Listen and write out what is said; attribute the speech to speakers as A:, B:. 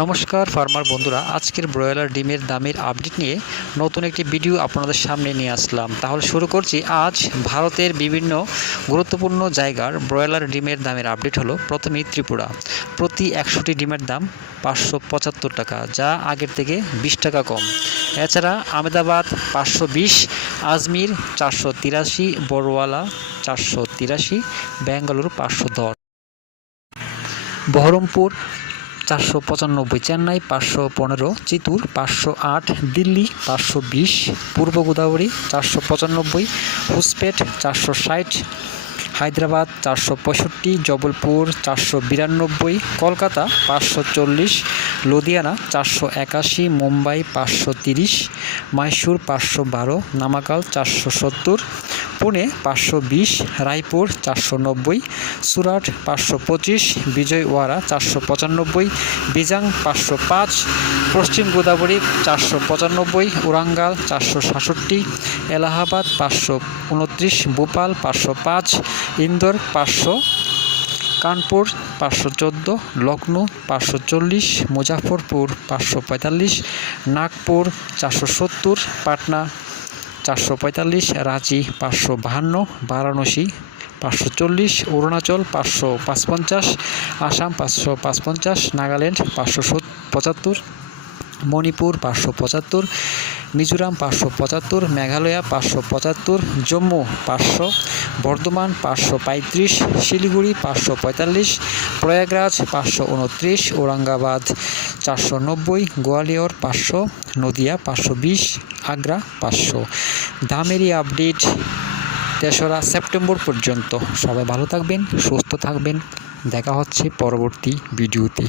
A: নমস্কার, ফার্মার বন্ধুরা। আজকের ব্রয়লার ডিমের দামের আপডেট নিয়ে নতুন একটি ভিডিও আপনাদের সামনে নিয়ে আসলাম। তাহলে শুরু করছি। আজ ভারতের বিভিন্ন গুরুত্বপূর্ণ জায়গার ব্রয়লার ডিমের দামের আপডেট হলো প্রথমেই ত্রিপুরা। প্রতি একশোটি ডিমের দাম পাঁচশো পঁচাত্তর টাকা, যা আগের থেকে বিশ টাকা কম। এছাড়া আহমেদাবাদ পাঁচশো বিশ, আজমির চারশো তিরাশি, বড়ওয়ালা চারশো তিরাশি ব্যাঙ্গালুরু পাঁচশো দশ। বহরমপুর চারশো পঁচানব্বই, চেন্নাই পাঁচশো পনেরো, চিতুর পাঁচশো আট, দিল্লি পাঁচশো বিশ, পূর্ব গোদাবরী চারশো পঁচানব্বই, হুসপেট চারশো ষাট, হায়দ্রাবাদ চারশো পঁয়ষট্টি, জবলপুর চারশো বিরানব্বই, কলকাতা পাঁচশো চল্লিশ, লুধিয়ানা চারশো একাশি, মুম্বাই পাঁচশো তিরিশ মাইসুর পাঁচশো বারো নামাকাল চারশো সত্তর পুনে পাঁচশো বিশ, রায়পুর চারশো নব্বই, সুরাট পাঁচশো পঁচিশ, বিজয়ওয়াড়া চারশো পঁচানব্বই, বিজাং পাঁচশো পাঁচ, পশ্চিম গোদাবরী চারশো পঁচানব্বই ওরাঙ্গাল চারশো সাতষট্টি, এলাহাবাদ পাঁচশো উনত্রিশ, ভোপাল পাঁচশো পাঁচ, ইন্দোর পাঁচশো, কানপুর পাঁচশো চোদ্দ লখনৌ পাঁচশো চল্লিশ মুজাফরপুর পাঁচশো পঁয়তাল্লিশ, নাগপুর চারশো সত্তর, পাটনা চারশো পঁয়তাল্লিশ, রাঁচি পাঁচশো বাহান্ন, বারাণসী পাঁচশো চল্লিশ, অরুণাচল পাঁচশো পাঁচপঞ্চাশ, আসাম পাঁচশো পাঁচপঞ্চাশ, নাগাল্যান্ড পাঁচশো পঁচাত্তর, মণিপুর পাঁচশো পঁচাত্তর মিজোরাম পাঁচশো পঁচাত্তর, মেঘালয়া পাঁচশো পঁচাত্তর, জম্মু পাঁচশো, বর্ধমান পাঁচশো পঁয়ত্রিশ, শিলিগুড়ি পাঁচশো পঁয়তাল্লিশ, প্রয়াগরাজ পাঁচশো উনত্রিশ ঔরঙ্গাবাদ চারশো নব্বই, গোয়ালিয়র পাঁচশো, নদিয়া পাঁচশো বিশ, আগ্রা পাঁচশো। দামেরই আপডেট তেসরা সেপ্টেম্বর পর্যন্ত। সবাই ভালো থাকবেন, সুস্থ থাকবেন। দেখা হচ্ছে পরবর্তী ভিডিওতে।